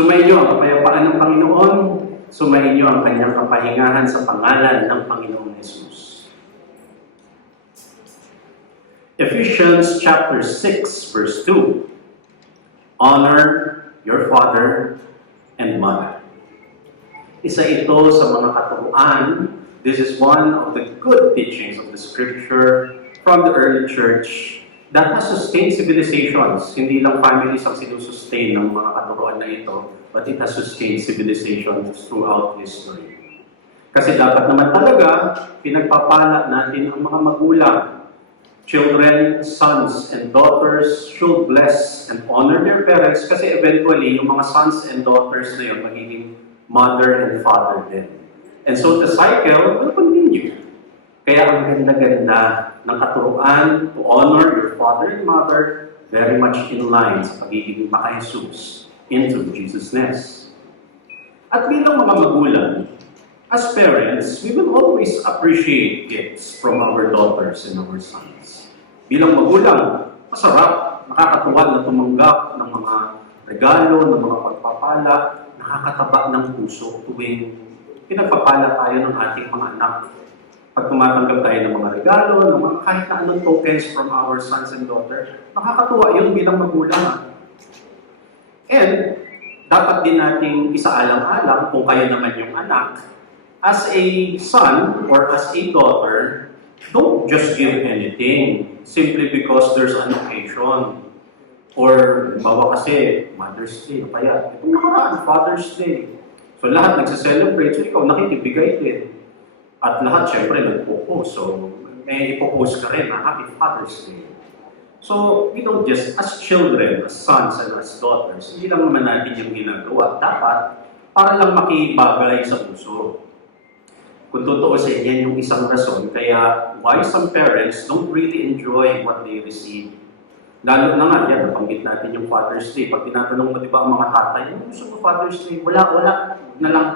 Sumainyo ang kapayapaan ng Panginoon, sumainyo ang kanyang kapahingahan sa pangalan ng Panginoong Yesus. Ephesians chapter 6, verse 2. Honor your father and mother. Isa ito sa mga katuruan. This is one of the good teachings of the Scripture from the early church that has sustained civilizations. Hindi lang families ang sinusustain ng mga katuruan na ito, but it has sustained civilizations throughout history. Kasi dapat naman talaga, pinagpapala natin ang mga magulang. Children, sons, and daughters should bless and honor their parents kasi eventually, yung mga sons and daughters na yun, magiging mother and father din. And so the cycle will continue. Kaya ang ganda-ganda ng katuruan to honor your father and mother, very much in line sa pagiging maka-Jesus into Jesusness. At bilang mga magulang, as parents, we will always appreciate gifts from our daughters and our sons. Bilang magulang, masarap, nakakatuwa na tumanggap ng mga regalo, ng mga pagpapala, nakakataba ng puso tuwing pinagpapala tayo ng ating mga anak. Pag tumatanggap tayo ng mga regalo, ng mga kahit na anong tokens from our sons and daughters, nakakatuwa yun bilang magulang. And dapat din nating isaalang-alang kung kayo naman yung anak, as a son or as a daughter, don't just give anything simply because there's an occasion. Or, bawa kasi, Mother's Day, kaya itong nakaraan, Father's Day. So lahat nagsa-celebrate, so ikaw nakikibigay din. At lahat, syempre, nagpo-post. So, may ipopost ka rin na Happy Father's Day. So, we don't just, as children, as sons and as daughters, hindi lang naman natin yung ginagawa. Dapat, para lang makibagay sa puso. Kung totoo sa inyo yung isang rason, kaya why some parents don't really enjoy what they receive. Lalo na nga, yan, napanggit natin yung Father's Day. Pag tinatanong mo, di ba, ang mga tatay, ano gusto mo Father's Day? Wala na lang.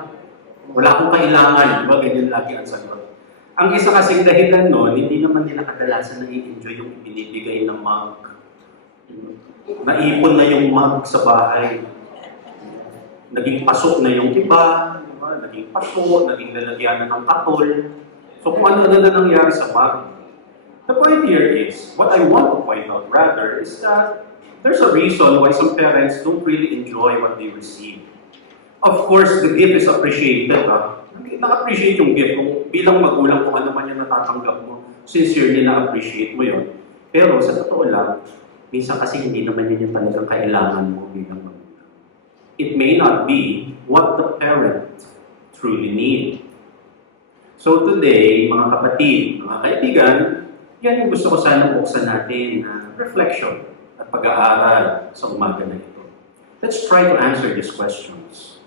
Wala akong kailangan. Di ba, ganyan lagi ang sagot. Ang isa kasing dahilan nun, hindi naman nila kadalasan na-enjoy yung binibigay ng mug. Naipon na yung mug sa bahay. Naging pasok na yung iba. Diba? Naging paso, naging lalagyan na ng katol. So kung ano na nangyari sa mug. The point here is, what I want to point out rather, is that there's a reason why some parents don't really enjoy what they receive. Of course, the gift is appreciated. Na-appreciate yung gift. Kung bilang magulang, kung ano man yung natatanggap mo, sincerely na-appreciate mo yun. Pero sa totoo lang, minsan kasi hindi naman yun yung talagang kailangan mo bilang magulang. It may not be what the parent truly need. So today, mga kapatid, mga kaibigan, yan yung gusto ko sana buksan natin na reflection at pag-aaral sa umaga na ito. Let's try to answer these questions.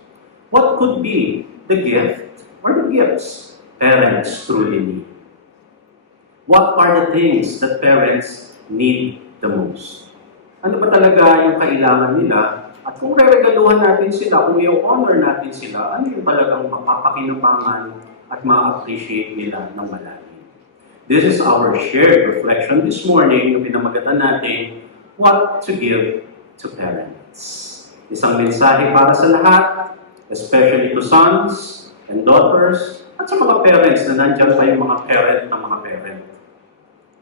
What could be the gift or the gifts parents truly need? What are the things that parents need the most? Ano ba talaga yung kailangan nila? At kung re-regaluhan natin sila, kung i-honor natin sila, ano yung talagang mapapakinabangan at ma-appreciate nila ng malalim? This is our shared reflection this morning na pinamagatan natin, what to give to parents. Isang mensahe para sa lahat, especially to sons and daughters, at sa mga parents na nandiyan pa yung mga parent ng mga parent.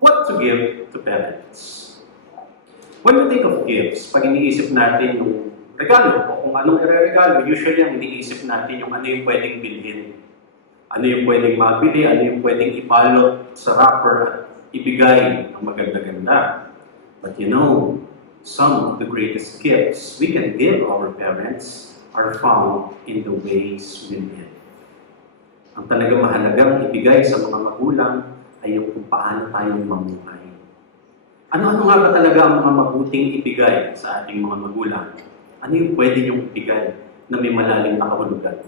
What to give to parents? When we think of gifts, pag iniisip natin yung regalo o kung anong ire-regalo, usually ang iniisip natin yung ano yung pwedeng bilhin. Ano yung pwedeng mabili, ano yung pwedeng ibalot sa wrapper at ibigay ang maganda-ganda. But you know, some of the greatest gifts we can give our parents are found in the ways we live. Ang talagang mahalagang ibigay sa mga magulang ay yung kung paano tayong mamuhay. Ano-ano nga ba talaga ang mga mabuting ibigay sa ating mga magulang? Ano yung pwede niyong ibigay na may malalim na kahulugan?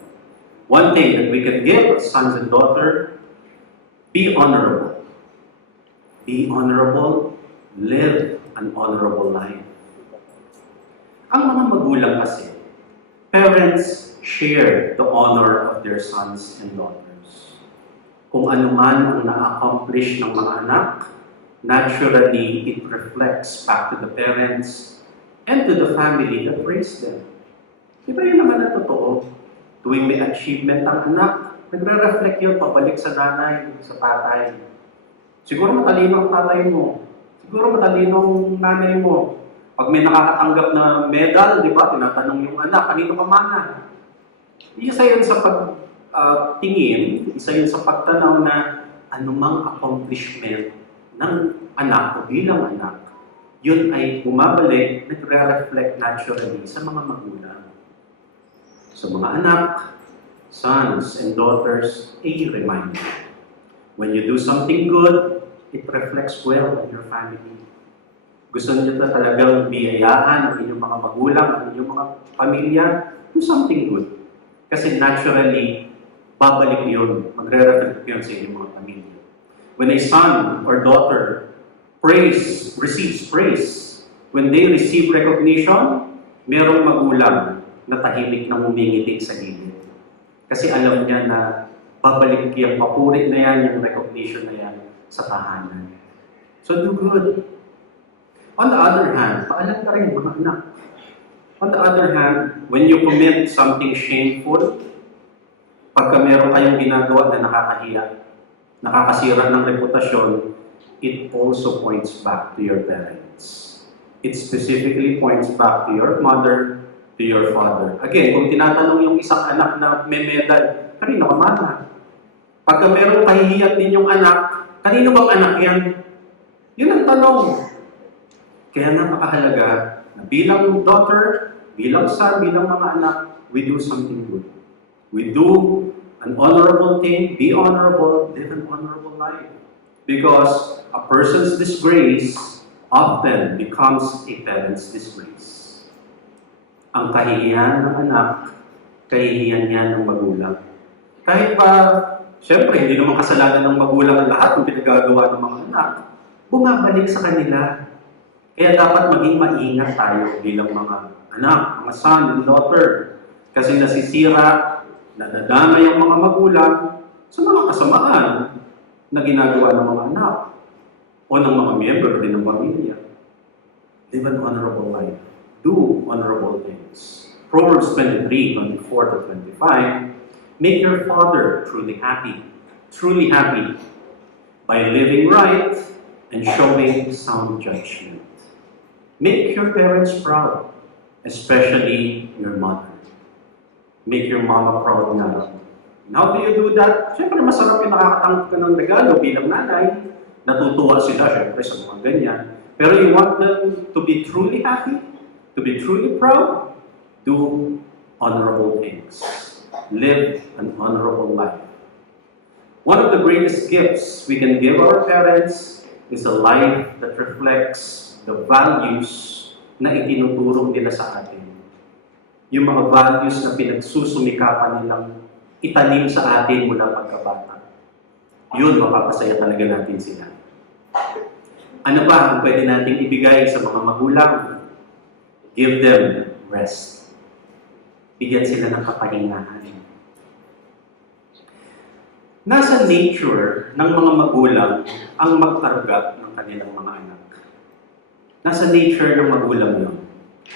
One thing that we can give as sons and daughters, be honorable. Be honorable, live an honorable life. Ang mga magulang kasi, parents share the honor of their sons and daughters. Kung ano man ang na-accomplish ng mga anak, naturally it reflects back to the parents and to the family that raised them. Di ba yun naman ang totoo? Tuwing may achievement ang anak, nagre-reflect yun pabalik sa nanay, sa tatay. Siguro matalino ang tatay mo. Siguro matalino ang nanay mo. Pag may nakakatanggap na medal, di ba, tinatanong yung anak, kanino ka mana? Isa yun sa pagtingin, isa yun sa pagtanaw na anumang accomplishment ng anak o bilang anak, yun ay bumabalik, nagre-reflect naturally sa mga magulang. Sa mga anak, sons and daughters, a reminder. When you do something good, it reflects well on your family. Gusto niyo na talagang biyayaan ang inyong mga magulang, ang inyong mga pamilya, do something good. Kasi naturally, babalik yun, magre-reflect yun sa inyong mga pamilya. When a son or daughter receives praise, when they receive recognition, merong magulang na tahimik na humingitig sa gilid. Kasi alam niya na babalik yung papuri na yan, yung recognition na yan sa tahanan. So do good. On the other hand, paalam na rin mga anak. On the other hand, when you commit something shameful, pagka meron kayong ginagawa na nakakahiya, nakakasira ng reputasyon, it also points back to your parents. It specifically points back to your mother, to your father. Again, kung tinatanong yung isang anak na may medal, kanino ka mana? Pagka meron kahihiyat din yung anak, kanino bang anak yan? Yun ang tanong. Kaya napakahalaga na bilang daughter, bilang son, bilang mga anak, we do something good. We do an honorable thing, be honorable, live an honorable life. Because a person's disgrace often becomes a parent's disgrace. Ang kahihiyan ng anak, kahihiyan niya ng magulang. Kahit pa, syempre, hindi naman kasalanan ng magulang ang lahat ng pinagagawa ng mga anak, bumabalik sa kanila. Kaya dapat maging maingat tayo bilang mga anak, mga son and daughter. Kasi nasisira, nadadama yung mga magulang sa mga kasamaan na ginagawa ng mga anak o ng mga member din ng pamilya. Live an honorable life. Do honorable things. Proverbs 23:24-25, make your father truly happy by living right and showing sound judgment. Make your parents proud, especially your mother. Make your mama proud na. And how do you do that? Siyempre, masarap yung nakakatanggap ka ng regalo bilang nanay. Natutuwa sila, siyempre, sa mga ganyan. Pero you want them to be truly happy, to be truly proud, do honorable things. Live an honorable life. One of the greatest gifts we can give our parents is a life that reflects the values na itinuturo nila sa atin. Yung mga values na pinagsusumikapan nilang itanim sa atin mula pagkabata. Yun, mapapasaya talaga natin sila. Ano ba ang pwede natin ibigay sa mga magulang? Give them rest. Bigyan sila ng kapahingahan. Nasa nature ng mga magulang ang magkarga ng kanilang mga anak. Nasa nature ng magulang yun.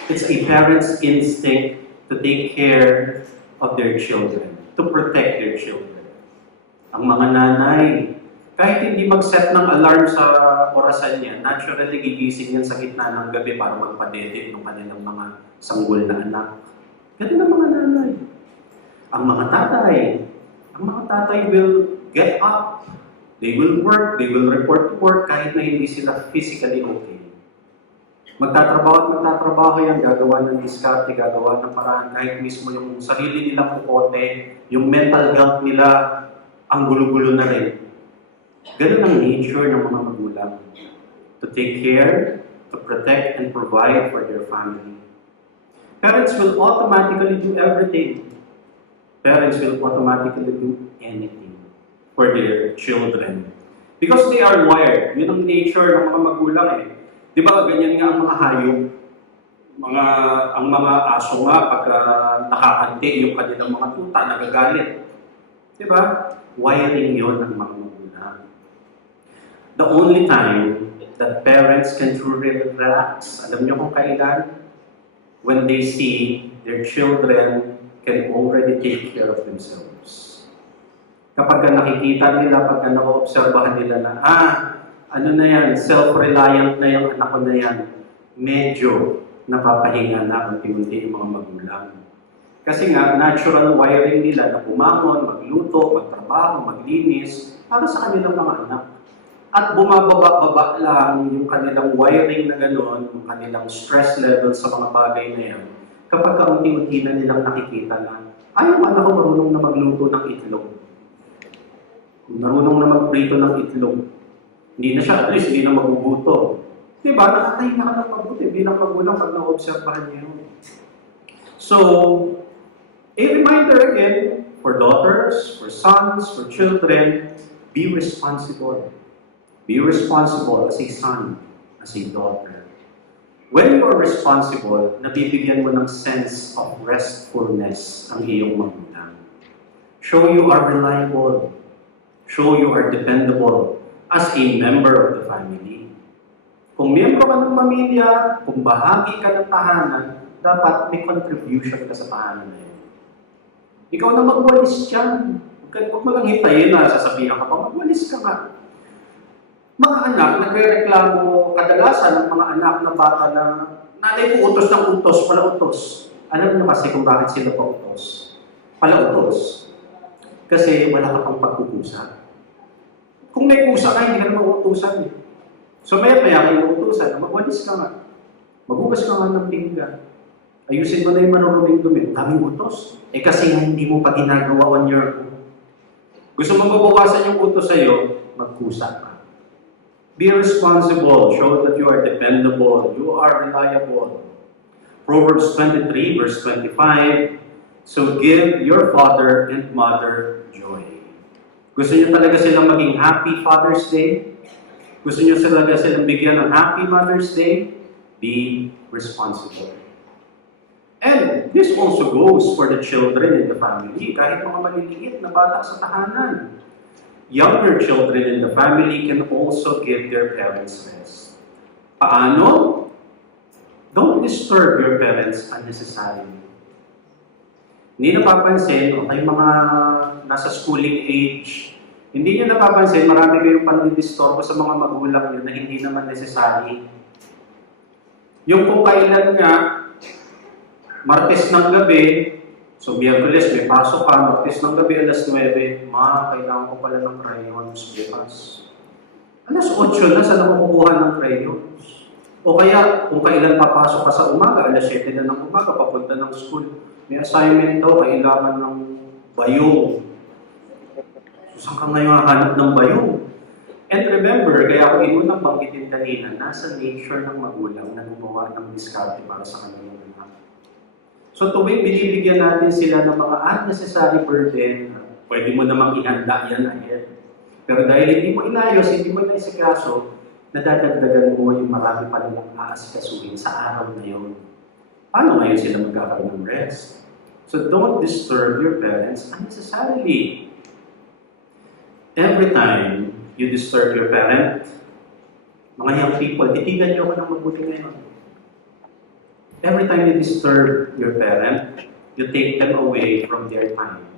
It's a parent's instinct to take care of their children, to protect their children. Ang mga nanay, kahit hindi mag-set ng alarm sa orasan niya, naturally gigising yan sa gitna ng gabi para magpadedit ng kanilang mga sanggol na anak. Ganun ang mga nanay. Ang mga tatay will get up. They will work, they will report to work kahit na hindi sila physically okay. Magtatrabaho yan, gagawa ng diskarte, gagawa ng paraan, kahit mismo yung sarili nilang kukote, yung mental health nila, ang gulo-gulo na rin. Ganun ang nature ng mga magulang. To take care, to protect, and provide for their family. Parents will automatically do everything. Parents will automatically do anything for their children. Because they are wired. Yun ang nature ng mga magulang eh. Di ba, ganyan nga ang mga hayop. Ang mga aso nga, pag nakakante yung kanilang mga tuta, nagagalit. Di ba? Wiring yun ng mga magulang. The only time that parents can truly relax, alam niyo kung kailan? when they see their children can already take care of themselves. Kapag nakikita nila, pagka naobserbahan nila na, ano na yan, self-reliant na yung anak ko na yan, medyo napapahinga na unti-unti yung mga magulang. Kasi nga, natural wiring nila na bumangon, magluto, magtrabaho, maglinis, para sa kanilang mga anak. At bumababa-baba lang yung kanilang wiring na gano'n, yung kanilang stress level sa mga bagay na yan, kapag unti-unti na nilang nakikita na, yung anak ko marunong na magluto ng itlog. Marunong na magprito ng itlog. Hindi na siya, at least, hindi na maguguto. Diba? Nakatayin na ka ng mabuti bilang magulang pag na-observahan niyo. So, a reminder again, for daughters, for sons, for children, be responsible. Be responsible as a son, as a daughter. When you are responsible, nabibigyan mo ng sense of restfulness ang iyong magulang. Show you are reliable. Show you are dependable as a member of the family. Kung miyembro ka ng pamilya, kung bahagi ka ng tahanan, dapat may contribution ka sa tahanan na yun. Ikaw na magwalis dyan. Huwag mo lang hintayin na sasabihan ka pa, magwalis ka nga. Mga anak, nagre-reklamo kadalasan ng mga anak na bata na nanay ko utos ng utos, pala utos. Alam niyo kasi kung bakit sila pa utos? Pala utos. Kasi wala ka pang pagkukusa. Kung may kusa ka, hindi ka naman uutusan eh. So maya-maya kayo uutusan, magwalis ka nga. Maghugas ka nga ng pinggan. Ayusin mo na yung manuruming dumi. Daming utos. Kasi hindi mo pa ginagawa on your own. Gusto mo mabawasan yung utos sa'yo, magkusa ka. Be responsible. Show that you are dependable. You are reliable. Proverbs 23, verse 25. So give your father and mother joy. Gusto niyo talaga silang maging happy Father's Day? Gusto niyo talaga silang bigyan ng happy Mother's Day? Be responsible. And this also goes for the children in the family. Kahit mga maliliit na bata sa tahanan. Younger children in the family can also give their parents rest. Paano? Don't disturb your parents unnecessarily. Hindi napapansin, o kayo mga nasa schooling age, hindi nyo napapansin, marami kayong panidistorbo sa mga magulang nyo na hindi naman necessary. Yung kung kailan nga, Martes ng gabi, so Miyerkules may pasok ka, Martes ng gabi, alas 9, kailangan ko pala ng crayons, bukas. Alas 8 na, saan ako kukuha ng crayons? O kaya, kung kailan papasok ka sa umaga, alas 7 na ng umaga, papunta ng school. May assignment daw, kailangan ng bayong. So, saan ka ngayon hahanap ng bayong? And remember, kaya ako inunang banggitin kanina, nasa nature ng magulang na gumawa ng diskarte para sa kanilang anak. So tuwing binibigyan natin sila ng mga unnecessary burden, pwede mo namang ihanda yan ahead. Pero dahil hindi mo inayos, hindi mo naisikaso, nadadagdagan mo yung marami pa nilang aasikasuhin sa araw na yun. Paano ngayon sila magkakaroon ng rest? So don't disturb your parents unnecessarily. Every time you disturb your parent, mga young people, titigan niyo ako ng mabuti ngayon. Every time you disturb your parent, you take them away from their time.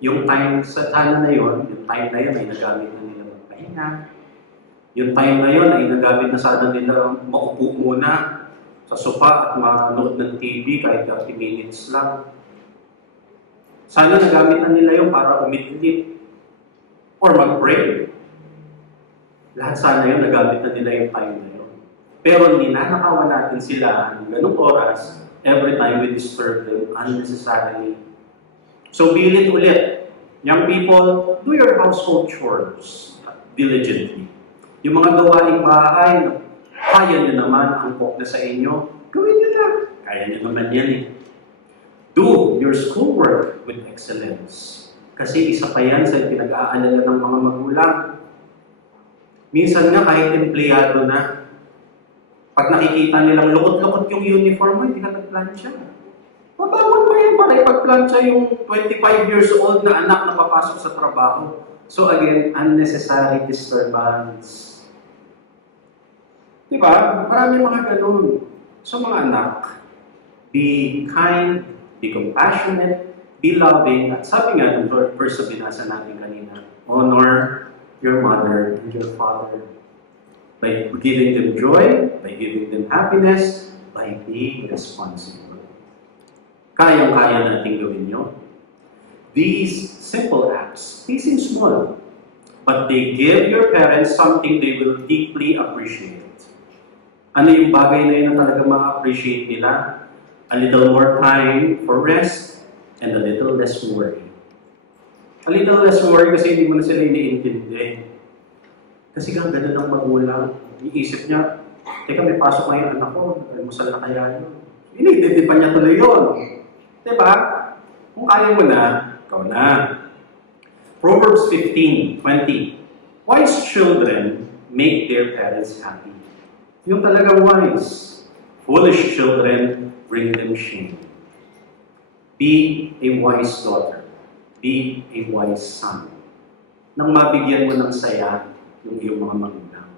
Yung time sa time na yun, yung time na yun ay nagamit na nila magpahinga. Yung time na yun ay nagamit na sana nila maupo muna sa sofa at manood ng TV kahit 30 minutes lang. Sana nagamit na nila yun para umidlip or mag-pray. Lahat sana yun, nagamit na nila yung time na yun. Pero ninanakawan natin sila ng ganung oras every time we disturb them unnecessarily. So bilit ulit. Young people, do your household chores diligently. Yung mga gawaing bahay na kaya nyo naman ang na sa inyo, gawin nyo lang. Kaya nyo naman yan eh. Do your schoolwork with excellence. Kasi isa pa yan sa pinag-aalala ng mga magulang. Minsan nga kahit empleyado na, pag nakikita nilang lukot-lukot yung uniform mo, hindi ka nag-plancha. Mabawal pa yan para ipag-plancha yung 25 years old na anak na papasok sa trabaho. So again, unnecessary disturbance. Diba? Marami mga ganun. sa mga anak, be kind, be compassionate, be loving, at sabi nga ng verse na binasa natin kanina, honor your mother and your father by giving them joy, by giving them happiness, by being responsible. Kayang-kaya natin gawin yun. These simple acts, they seem small, but they give your parents something they will deeply appreciate. Ano yung bagay na yun na talaga ma-appreciate nila? A little more time for rest and a little less worry. A little less worry kasi hindi mo na sila iniintindi. Kasi kung ganun ang magulang, iisip niya, teka, may pasok na yung anak ko, almusal na kaya yun. Iniintindi pa niya tuloy yun. Diba? Kung kaya mo na, ikaw na. Proverbs 15:20. Wise children make their parents happy. Yung talagang wise. Foolish children bring them shame. Be a wise daughter. Be a wise son. Nang mabigyan mo ng saya yung iyong mga magulang.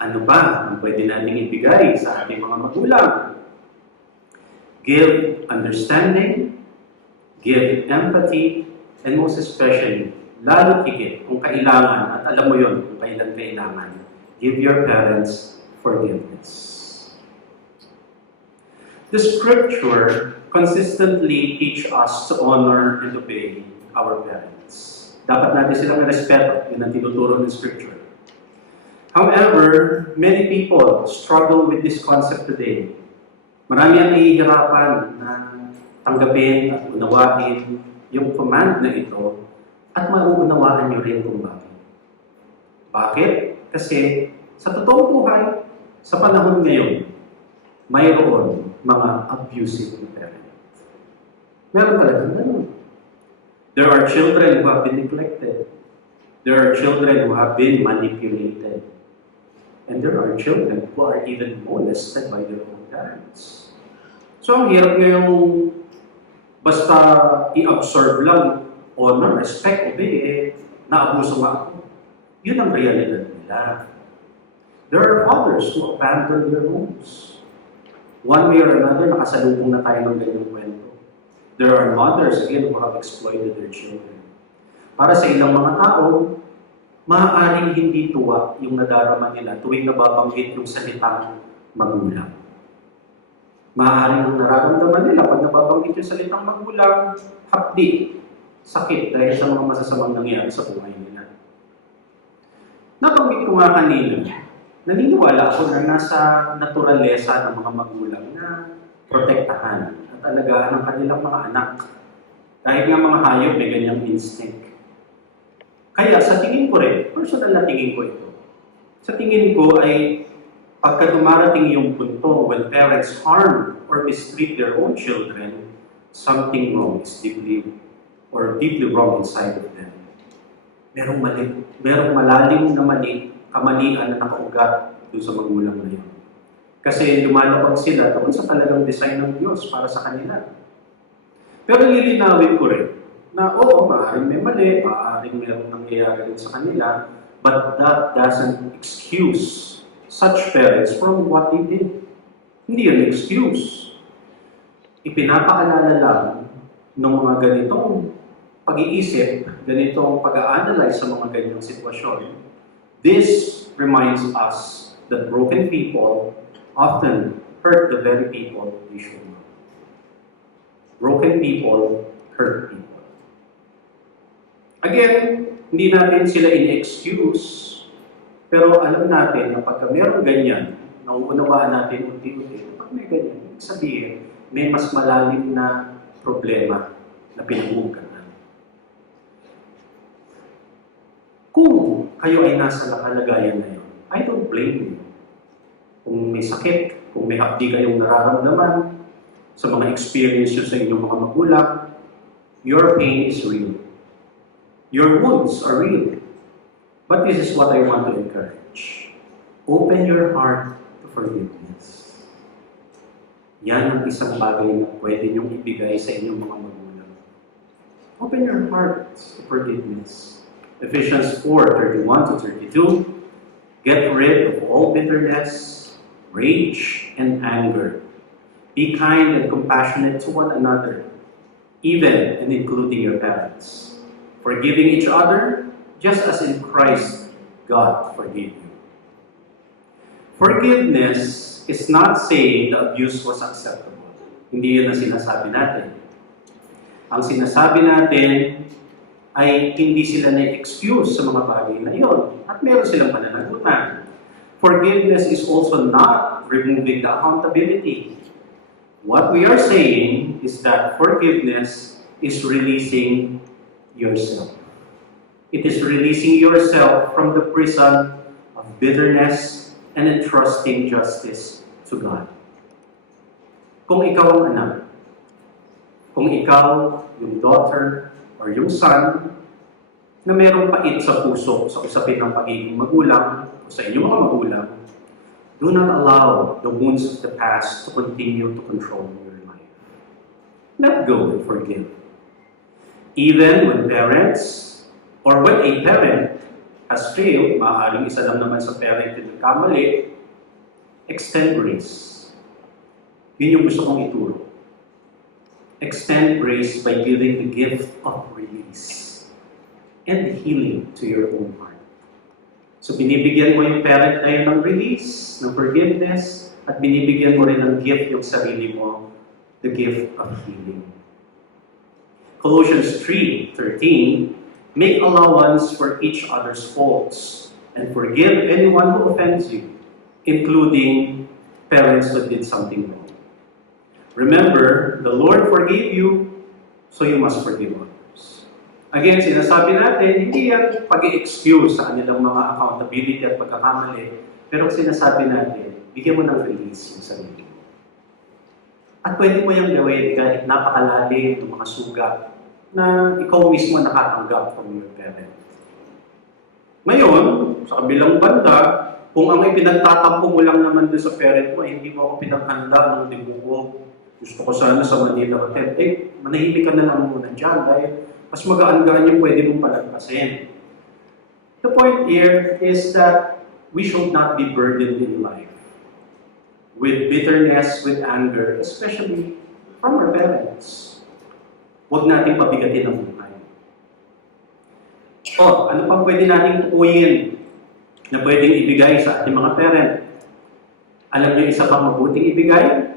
Ano ba ang pwede nating ibigay sa ating mga magulang? Give understanding, give empathy, and most especially, lalo higit kung kailangan, at alam mo yun, kung kailan kailangan, give your parents forgiveness. The scripture consistently teach us to honor and obey our parents. Dapat natin silang respeto, yun ang tinuturo ng scripture. However, many people struggle with this concept today. Marami ang nahihirapan na tanggapin at unawain yung command na ito at mauunawaan nyo rin kung bakit. Bakit? Kasi sa totoong buhay, sa panahon ngayon, mayroon mga abusive parents. Meron talagang ganun. There are children who have been neglected. There are children who have been manipulated. And there are children who are even molested by their own parents. So ang hirap ngayong basta i-absorb lang honor, respect, obey, naabuso nga ako. Yun ang realidad nila. There are fathers who abandon their homes. One way or another, nakasalubong na tayo ng ganyang kwento. There are mothers, again, who have exploited their children. Para sa ilang mga tao, maaaring hindi tuwa yung nadarama nila tuwing nababanggit yung salitang magulang. Maaaring ang nararamdaman nila pag nababanggit yung salitang magulang, hapdi, sakit dahil sa mga masasamang nangyari sa buhay nila. Nabanggit ko nga kanina, naniniwala ako na nasa naturalesa ng mga magulang na protektahan at alagaan ang kanilang mga anak. Kahit nga mga hayop may ganyang instinct. Kaya sa tingin ko rin, personal na tingin ko ito, sa tingin ko ay pagka dumarating yung punto when parents harm or mistreat their own children, something wrong is deeply wrong inside of them. Merong malalim na kamalian na nakaugat doon sa magulang na yun. Kasi lumalabag sila doon sa talagang design ng Diyos para sa kanila. Pero lilinawin ko rin na oo, maaaring may mali, maaaring merong nangyayari rin sa kanila, but that doesn't excuse such parents from what they did. Hindi yan excuse. Ipinapaalala lang ng mga ganitong pag-iisip, ganitong pag-a-analyze sa mga ganyang sitwasyon. This reminds us that broken people often hurt the very people they should love. Broken people hurt people. Again, hindi natin sila in-excuse, pero alam natin na pagka mayroong ganyan, nauunawaan natin unti-unti, pag may ganyan, sabihin, may mas malalim na problema na pinag-ugatan. Kung kayo ay nasa kalagayan na yun, I don't blame you. Kung may sakit, kung may hapdi kayong nararamdaman, sa mga experiences sa inyong mga magulang, your pain is real. Your wounds are real. But this is what I want to encourage. Open your heart to forgiveness. Yan ang isang bagay na pwede niyong ibigay sa inyong mga magulang. Open your heart to forgiveness. Ephesians 4:31-32. Get rid of all bitterness, rage and anger. Be kind and compassionate to one another, even and including your parents. Forgiving each other, just as in Christ God forgave you. Forgiveness is not saying the abuse was acceptable. Hindi yun ang sinasabi natin. Ang sinasabi natin ay hindi sila na-excuse sa mga bagay na yun. At meron silang pananagutan. Forgiveness is also not removing the accountability. What we are saying is that forgiveness is releasing yourself. It is releasing yourself from the prison of bitterness and entrusting justice to God. Kung ikaw ang anak, kung ikaw yung daughter or yung son na mayroong pait sa puso sa usapin ng pagiging magulang o sa inyong mga magulang, do not allow the wounds of the past to continue to control your life. Let go and forgive. Even when parents or when a parent has failed, maaaring isa lang naman sa parent yung nagkamali, extend grace. Yun yung gusto kong ituro. Extend grace by giving the gift of release and healing to your own heart. So binibigyan mo yung parent na yun ng release, ng forgiveness, at binibigyan mo rin ng gift yung sarili mo, the gift of healing. Colossians 3:13, make allowance for each other's faults and forgive anyone who offends you, including parents who did something wrong. Remember, the Lord forgave you, so you must forgive others. Again, sinasabi natin, hindi yan pag-i-excuse sa kanilang mga accountability at pagkakamali, pero sinasabi natin, bigyan mo ng release yung sarili mo. At pwede mo yung gawin kahit napakalalim ng mga sugat na ikaw mismo nakatanggap from your parent. Ngayon, sa kabilang banda, kung ang ipinagtatampo mo lang naman doon sa parent mo, hindi mo ako pinaghanda ng dibuko, gusto ko sana sa Manila Hotel, manahimik ka na lang muna dyan dahil mas magaan-gaan yung pwede mong palagpasin. The point here is that we should not be burdened in life with bitterness, with anger, especially from our parents. Huwag nating pabigatin ang buhay. Ano pang pwede nating tukuyin na pwedeng ibigay sa ating mga parent? Alam niyo isa pang mabuting ibigay?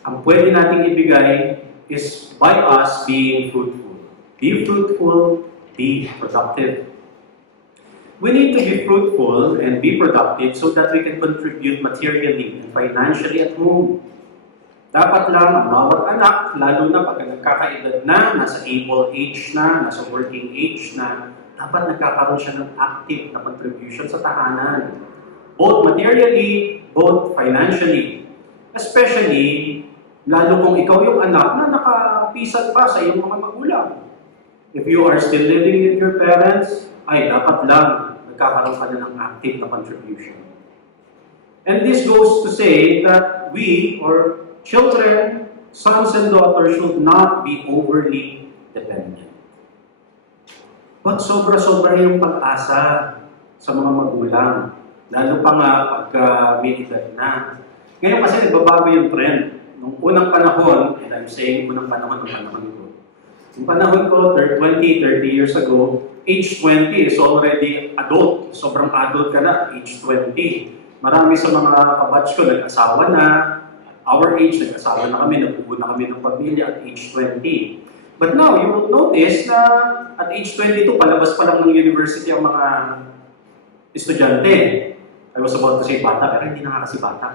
Ang pwede nating ibigay is by us being fruitful. Be fruitful, be productive. We need to be fruitful and be productive so that we can contribute materially and financially at home. Dapat lang ang bawat anak, lalo na pag nagkakaedad na, nasa able age na, nasa working age na, dapat nagkakaroon siya ng active na contribution sa tahanan. Both materially, both financially. Especially, lalo kung ikaw yung anak na nakapisat pa sa iyong mga magulang. If you are still living with your parents, ay dapat lang nagkakaroon ka na ng active na contribution. And this goes to say that we, or children, sons and daughters, should not be overly dependent. But sobra-sobra yung pag-asa sa mga magulang. Lalo pa nga pagka may edad na. Ngayon kasi nagbabago yung trend. Nung unang panahon, and I'm saying unang panahon ko. Yung panahon ko, 20, 30 years ago, age 20 is already adult. Sobrang adult ka na, age 20. Marami sa mga kabatch ko nag-asawa na. Our age, nag-asawa na kami, nabuo na kami ng pamilya at age 20. But now, you will notice na at age 22, palabas pa lang ng university ang mga estudyante. I was about to say bata, pero hindi na nga kasi bata.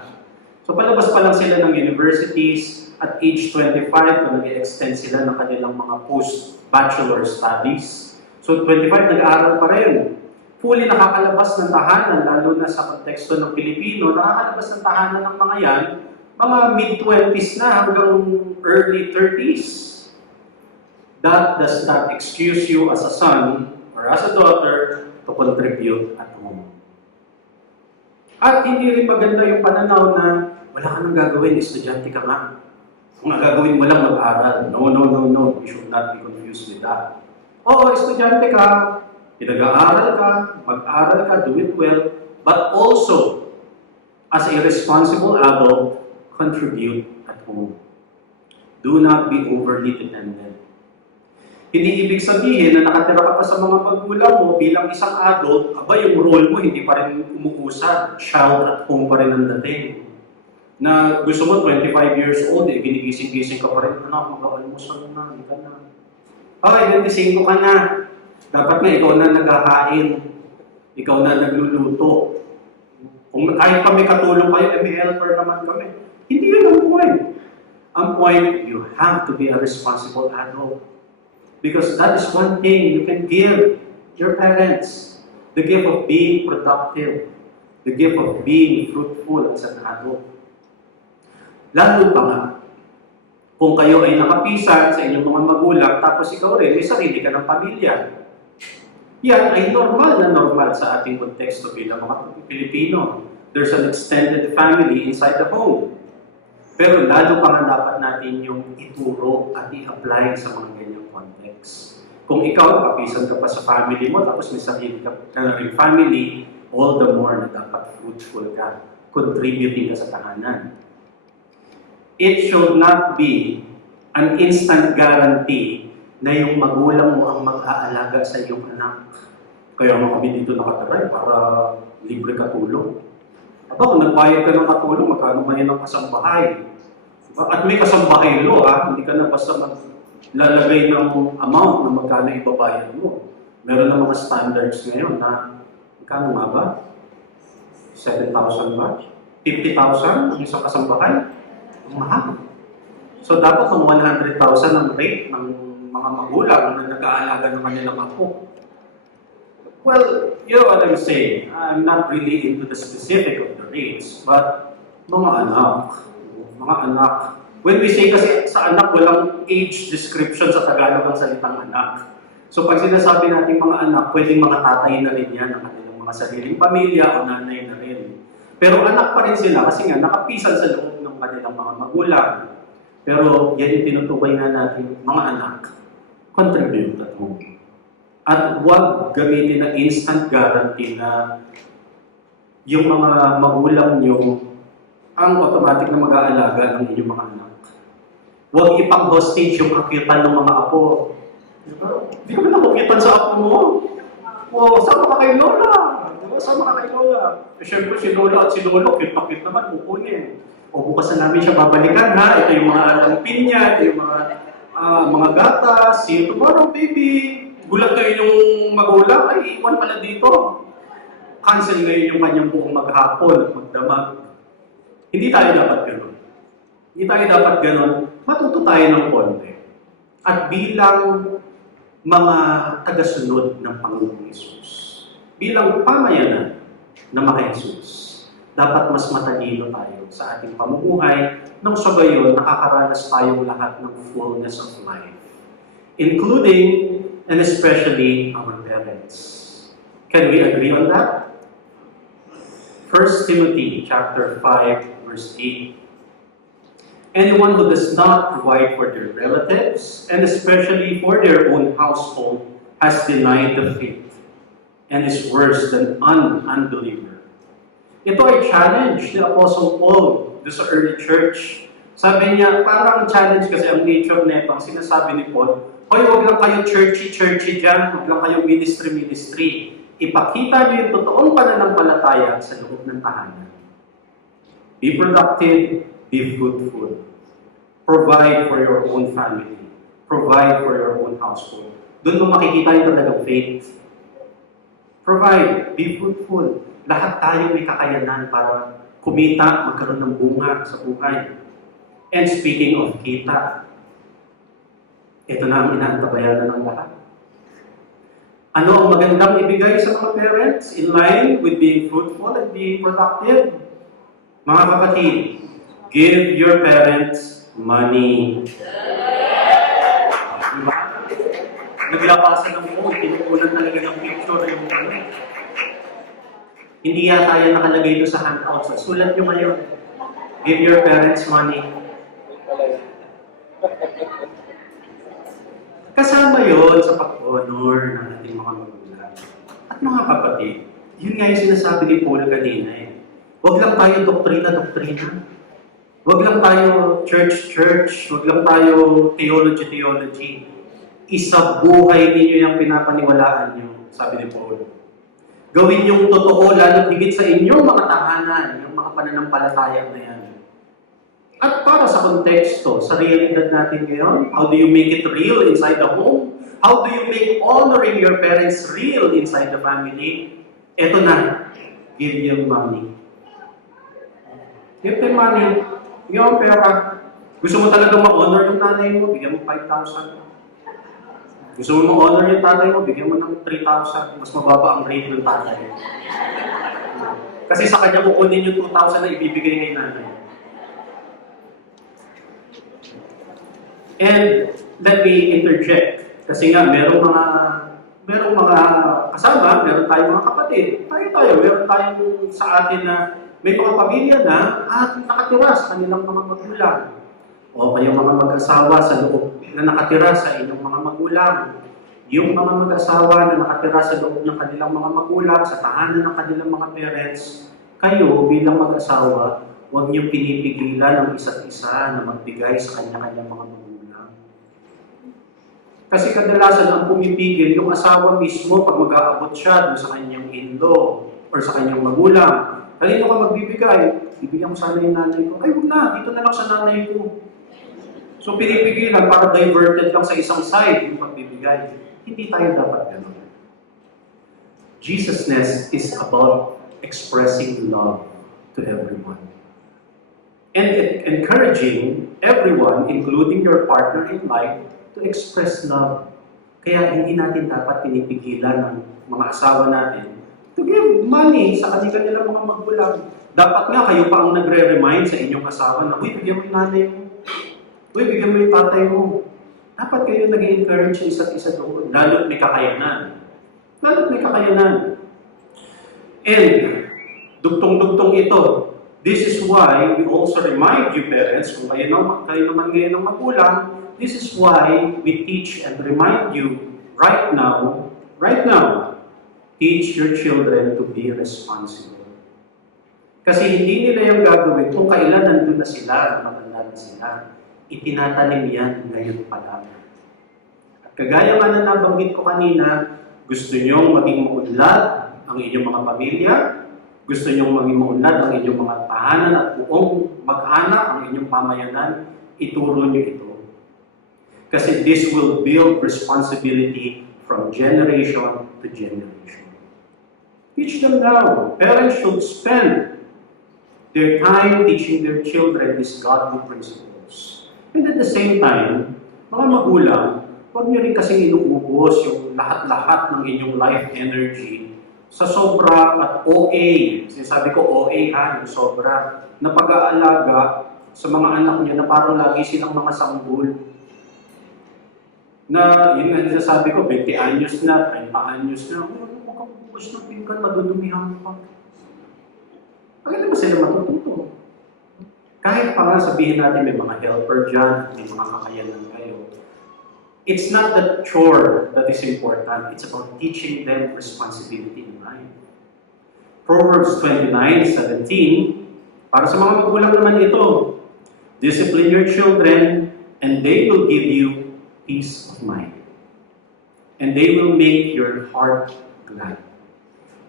So palabas pa lang sila ng universities at age 25 kung nag-extend sila ng kanilang mga post-bachelor studies. So 25, nag-aaral pa rin. Fully nakakalabas ng tahanan, lalo na sa konteksto ng Pilipino, nakakalabas ng tahanan ng mga yan, mga mid-20s na hanggang early 30s. That does not excuse you as a son or as a daughter to contribute at home. At hindi rin maganda yung pananaw na wala ka nang gagawin, estudyante ka nga. Kung ang gagawin mo lang mag-aral. No. We should not be confused with that. Oo, estudyante ka, pinag-aaral ka, mag-aral ka, do it well, but also, As a responsible adult, contribute at home. Do not be overly dependent. Hindi ibig sabihin na nakatira ka pa sa mga magulang mo bilang isang adult, aba yung role mo hindi pa rin umuusad, child at home pa rin ang dating. Na gusto mo 25 years old, ginigising-gising ka pa rin, anak, mag-almusal na, hindi ka na. Okay, 25 ka na. Dapat na ikaw na naghahain, ikaw na nagluluto. Kung kahit kami katulong kayo, may helper naman kami. Hindi yun ang point. Ang point, you have to be a responsible adult. Because that is one thing you can give your parents. The gift of being productive. The gift of being fruitful as an adult. Lalo pa nga, kung kayo ay nakapisan sa inyong mga magulang, tapos ikaw rin, may sarili ka ng pamilya. Yan ay normal na normal sa ating konteksto bilang mga Pilipino. There's an extended family inside the home. Pero lalo pa nga dapat natin yung ituro at i-apply sa mga ganyang context. Kung ikaw, kapisan ka pa sa family mo, tapos may sarili ka na rin family, all the more na dapat fruitful ka, contributing ka sa tahanan. It should not be an instant guarantee na yung magulang mo ang mag-aalaga sa iyong anak. Kaya mo kami dito nakataray para libre katulong. Aba, kung nagbayad ka ng katulong, magkano man yun ang kasambahay. At may kasambahay lo, hindi ka na basta maglalagay ng amount na magkano ibabayad mo. Meron na mga standards ngayon na magkano nga ba? 7,000 ba? 50,000 ang isang kasambahay? Ang mahal. So dapat ang 100,000 ang rate ng mga magulang na nag-aalaga ng kanilang apo. Well, you know what I'm saying. I'm not really into the specific of the rates, but mga anak. When we say kasi sa anak, walang age description sa Tagalog ang salitang anak. So pag sinasabi natin mga anak, pwedeng mga tatay na rin yan ng kanilang mga sariling pamilya o nanay na rin. Pero anak pa rin sila kasi nga nakapisan sa loob ng kanilang mga magulang. Pero yan yung tinutukoy nga natin, mga anak, contribute at home. At huwag gamitin na instant guarantee na yung mga magulang nyo ang automatic na mag-aalaga ng inyong mga anak. Huwag ipang-hostage yung kakitan ng mga apo. Hindi ka ba nakukitan sa apo mo? O, sama ka kay Lola. Sama ka kay Lola. Siyempre si Lola at si Lolo, cute naman, kukunin. O bukas na namin siya babalikan, ha? Ito yung mga lampin niya, ito yung mga gatas. See you tomorrow, baby. Gulat kayo yung magulang, ay iwan pala dito. Cancel ngayon yung kanyang buong maghapon at magdamag. Hindi tayo dapat gano'n. Hindi tayo dapat gano'n. Matuto tayo ng konti. At bilang mga tagasunod ng Panginoong Hesus, bilang pamayanan na mga Hesus, dapat mas matalino tayo sa ating pamumuhay nang sa gayon nakakaranas tayong lahat ng fullness of life, including and especially our parents. Can we agree on that? 1 Timothy chapter 5, verse 8. Anyone who does not provide for their relatives, and especially for their own household, has denied the faith and is worse than an unbeliever. Ito ay challenge ni Apostle Paul sa early church. Sabi niya, parang challenge kasi ang nature nito, ang sinasabi ni Paul, hoy, huwag lang kayo churchy dyan, huwag lang kayo ministry. Ipakita niyo yung totoong pananampalataya sa loob ng tahanan. Be productive, be fruitful. Provide for your own family. Provide for your own household. Doon mo makikita yung talagang faith. Provide, be fruitful. Lahat tayo may kakayanan para kumita, magkaroon ng bunga sa buhay. And speaking of kita, ito na ang inaantabayanan ng lahat. Ano ang magandang ibigay sa mga parents in line with being fruitful and being productive? Mga kapatid, give your parents money. Diba? Naglabasa ng phone, tinukulan talaga ng picture yung ano. Hindi yata yan nakalagay ito sa handouts. Sulat nyo ngayon. Give your parents money. Kasama yon sa pag-honor ng ating mga magulang. At mga kapatid, yun nga yung sinasabi ni Paul kanina eh. Huwag lang tayo doktrina-doktrina. Huwag lang tayo church-church. Huwag lang tayo theology-theology. Isabuhay ninyo yung pinapaniwalaan nyo, sabi ni Paul. Gawin yung totoo, lalo higit sa inyong mga tahanan, yung mga pananampalataya na yan. At para sa konteksto, sa realidad natin ngayon, how do you make it real inside the home? How do you make honoring your parents real inside the family? Ito na, give them money. Give them money. Bigyan mo pera. Gusto mo talaga ma-honor yung nanay mo, bigyan mo 5,000. Gusto mo ma-honor yung tatay mo, bigyan mo ng 3,000. Mas mababa ang rate ng tatay. Kasi sa kanya kukunin yung 2,000 na ibibigay kay nanay. And let me interject. Kasi nga, merong mga kasama, meron tayong mga kapatid. Meron tayong sa atin na may mga pamilya na at nakatira sa kanilang mga magulang. O kayong mga mag-asawa sa loob na nakatira sa inyong mga magulang. Yung mga mag-asawa na nakatira sa loob ng kanilang mga magulang, sa tahanan ng kanilang mga parents, kayo bilang mag-asawa, huwag niyong pinipigilan ang isa't isa na magbigay sa kanya-kanyang mga magulang. Kasi kadalasan ang pumipigil yung asawa mismo pag mag-aabot siya sa kanyang in-law or sa kanyang magulang. Kanino ka magbibigay? Ibigyan mo sana yung nanay ko. Ay, huwag na. Dito na lang sa nanay ko. So, pinipigilan para diverted lang sa isang side yung pagbibigay. Hindi tayo dapat gano'n. Jesusness is about expressing love to everyone. And encouraging everyone, including your partner in life, to express love. Kaya hindi natin dapat pinipigilan ng mga asawa natin to give money sa kanilang mga magulang. Dapat nga kayo pa ang nagre-remind sa inyong asawa na, uy, bigyan mo yung nanay mo. Uy, bigyan mo yung tatay mo. Dapat kayo nag-encourage isa't isa doon. Lalo't may kakayanan. And, dugtong-dugtong ito. This is why we also remind you parents, kung kayo naman ngayon ng magulang, this is why we teach and remind you right now, teach your children to be responsible. Kasi hindi nila yung gagawin kung kailan nandun na sila, matanda na sila. Itinatanim yan ngayon pa lang. At kagaya nga na nabanggit ko kanina, gusto nyong maging maunlad ang inyong mga pamilya, gusto nyong maging maunlad ang inyong mga tahanan at buong mag-anak, ang inyong pamayanan, ituro nyo ito. Kasi this will build responsibility from generation to generation. Teach them now. Parents should spend their time teaching their children these godly principles. And at the same time, mga magulang, huwag nyo rin kasing inuubos yung lahat-lahat ng inyong life energy sa sobra at OA. Sinasabi ko OA yung sobra na pag-aalaga sa mga anak niya na parang lagi silang mga sanggol. Na, yun nga sinasabi ko, 20 anyos na, 30 anyos na, makapupos ng pinggan, madudumihan pa. Pagkita ba sila matututo? Kahit pa nga sabihin natin may mga helper dyan, may mga kakayanan kayo. It's not the chore that is important, it's about teaching them responsibility in life. Proverbs 29:17, para sa mga magulang naman ito, discipline your children, and they will give you peace of mind. And they will make your heart glad.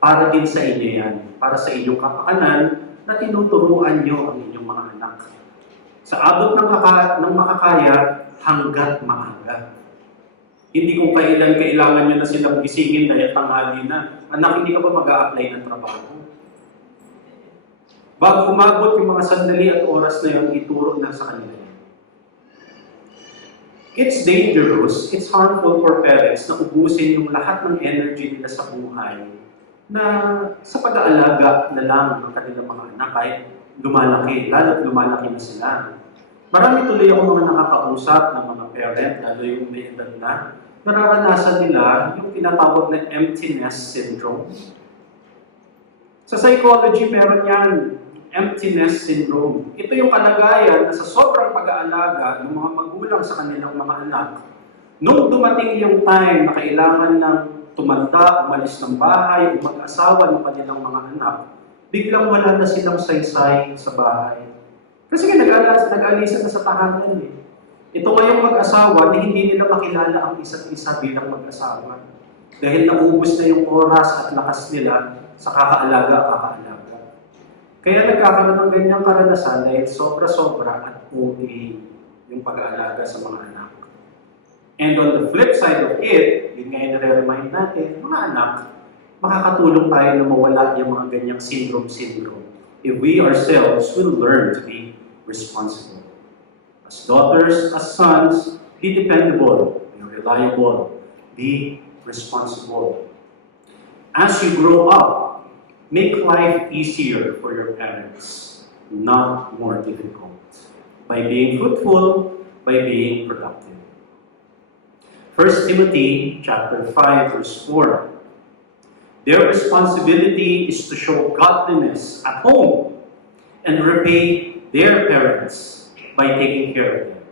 Para din sa inyo yan. Para sa inyong kapakanan na tinuturuan nyo ang inyong mga anak. Sa abot ng makakaya, hanggat maaga. Hindi kung kailangan nyo na silang gisingin dahil tanghali na. Anak, hindi ka ba mag-a-apply ng trabaho? Bago umabot yung mga sandali at oras na yun, ituro na sa kanila. It's dangerous, it's harmful for parents na ubusin yung lahat ng energy nila sa buhay na sa pag-aalaga na lang ng kanilang mga anak kahit lumalaki, lalo't lumalaki na sila. Marami tuloy ako mga nakakausap ng mga parent, lalo yung may edad na, nararanasan nila yung tinatawag na emptiness syndrome. Sa psychology, meron yan, emptiness syndrome. Ito yung kalagayan na sa sobrang pag-aalaga ng mga magulang sa kanilang mga anak, nung dumating yung time na kailangan ng tumanda, umalis ng bahay, o mag-asawa ng kanilang mga anak, biglang wala na silang saysay sa bahay. Kasi nga nag-alisan na sa tahanan eh. Ito ngayong mag-asawa na hindi nila makilala ang isa't isa bilang mag-asawa. Dahil naubos na yung oras at lakas nila sa kakaalaga. Kaya nagkakaroon ng ganyang karanasan dahil sobra-sobra at okay yung pag-aalaga sa mga anak. And on the flip side of it, yun nga yung nare-remind natin, mga anak, makakatulong tayo na mawala yung mga ganyang syndrome if we ourselves will learn to be responsible. As daughters, as sons, be dependable, be reliable, be responsible. As you grow up, make life easier for your parents, not more difficult, by being fruitful, by being productive. 1 Timothy chapter 5, verse 4. Their responsibility is to show godliness at home and repay their parents by taking care of them.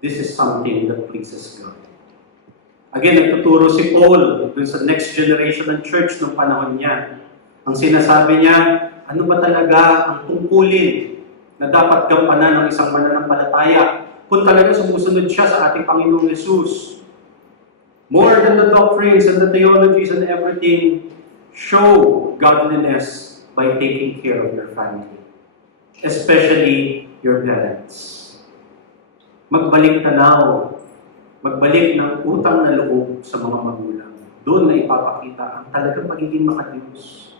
This is something that pleases God. Again, nagtuturo si Paul dun sa next generation ng church ng panahon niya. Ang sinasabi niya, ano ba talaga ang tungkulin na dapat gampanan ng isang mananampalataya kung talaga sumusunod siya sa ating Panginoong Yesus. More than the doctrines and the theologies and everything, show godliness by taking care of your family, especially your parents. Magbalik tanaw, magbalik ng utang na loob sa mga magulang. Doon na ipapakita ang talagang pagiging makadiyos.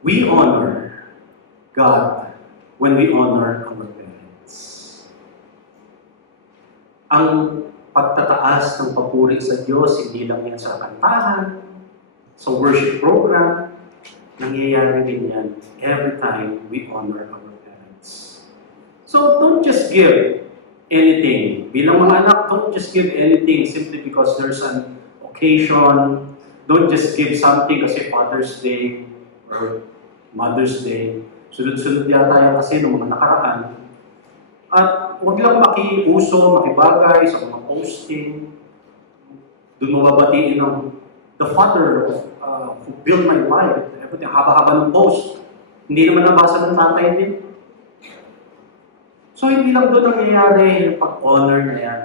We honor God when we honor our parents. Ang pagtataas ng papuri sa Diyos, hindi lang yan sa kantahan, sa worship program, nangyayari din yan every time we honor our parents. So don't just give anything. Bilang mga anak, don't just give anything simply because there's an occasion. Don't just give something kasi Father's Day or Mother's Day. Sunod-sunod yata yan kasi ng mga nakaraan. At huwag lang makiuso, makibagay sa mga posting. Doon mo babatiin ng the Father who built my life. Everything, haba-haba ng post. Hindi naman nabasa ng tatay din. So, hindi lang doon nangyayari yung pag-honor na yan.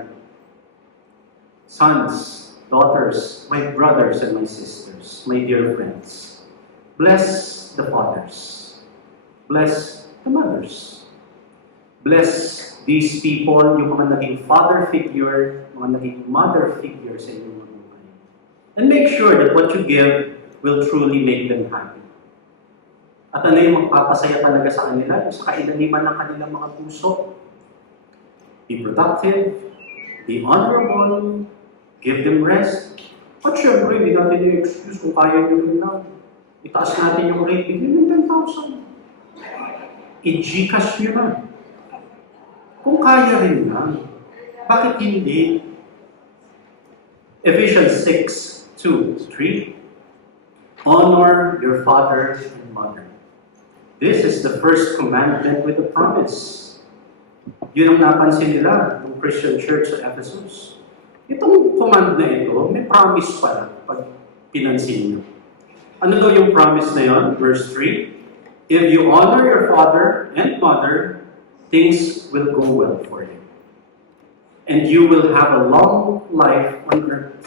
Sons, daughters, my brothers and my sisters, my dear friends, bless the fathers. Bless the mothers. Bless these people, yung mga naging father figure, mga naging mother figure sa inyong mga buhay. And make sure that what you give will truly make them happy. At ano yung magpapasaya talaga sa kanila, sa kailaliman ng kanilang mga puso. Be productive, be honorable, give them rest. At syempre, hindi natin yung excuse kung kaya nyo rin lang. Itaas natin yung rate, bigyan ng 10,000. I-Gcash nyo na. Kung kaya rin lang, bakit hindi? Ephesians 6:2-3. Honor your father and mother. This is the first commandment with a promise. Yun ang napansin nila ng Christian Church sa Ephesus. Itong command na ito, may promise pala pag pinansin nyo. Ano daw yung promise na yun? Verse 3. If you honor your father and mother, things will go well for you. And you will have a long life on earth.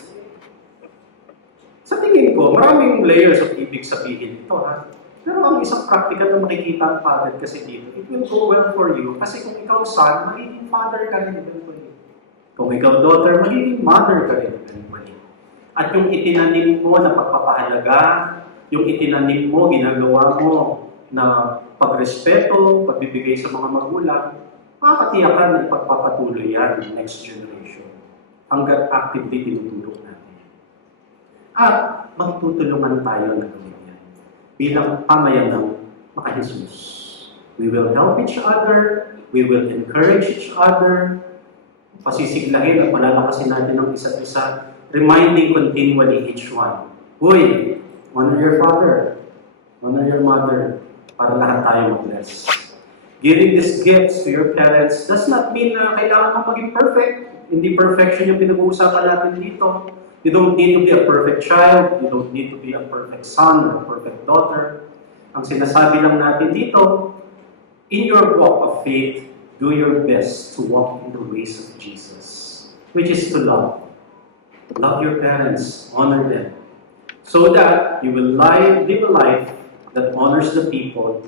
Sa tingin ko, maraming layers of ibig sabihin ito, ha? Pero ang isang practical na makikita ang father kasi dito, it will go well for you. Kasi kung ikaw son, magiging father ka rin eventually. Kung ikaw daughter, magiging mother ka rin eventually. At yung itinanim mo na pagpapahalaga, yung itinanim mo, ginagawa mo na pagrespeto, pagbibigay sa mga magulang, makakatiyakan na ipagpapatuloy yan ng next generation hanggat actively tinutulog natin. At magtutulungan tayo na gawin yan bilang pamayanang maka-Jesus. We will help each other, we will encourage each other, pasisiglahin at palalakasin natin ng isa't isa, reminding continually each one, Uy, honor your father, honor your mother, para lahat tayo mag-bless. Giving these gifts to your parents does not mean na kailangan mong maging perfect. Hindi perfection yung pinag-uusapan natin dito. You don't need to be a perfect child. You don't need to be a perfect son or a perfect daughter. Ang sinasabi lang natin dito, in your walk of faith, do your best to walk in the ways of Jesus, which is to love. Love your parents, honor them, so that you will live a life that honors the people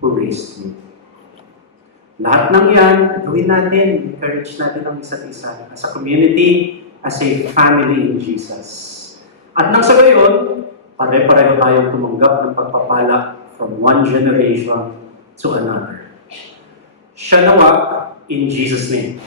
who raised you. Lahat ng yan, gawin natin, encourage natin ang isa't isa as a community, as a family in Jesus. At nang sa gayon, pare-pareho tayong tumanggap ng pagpapala from one generation to another. Siya nawa, in Jesus' name.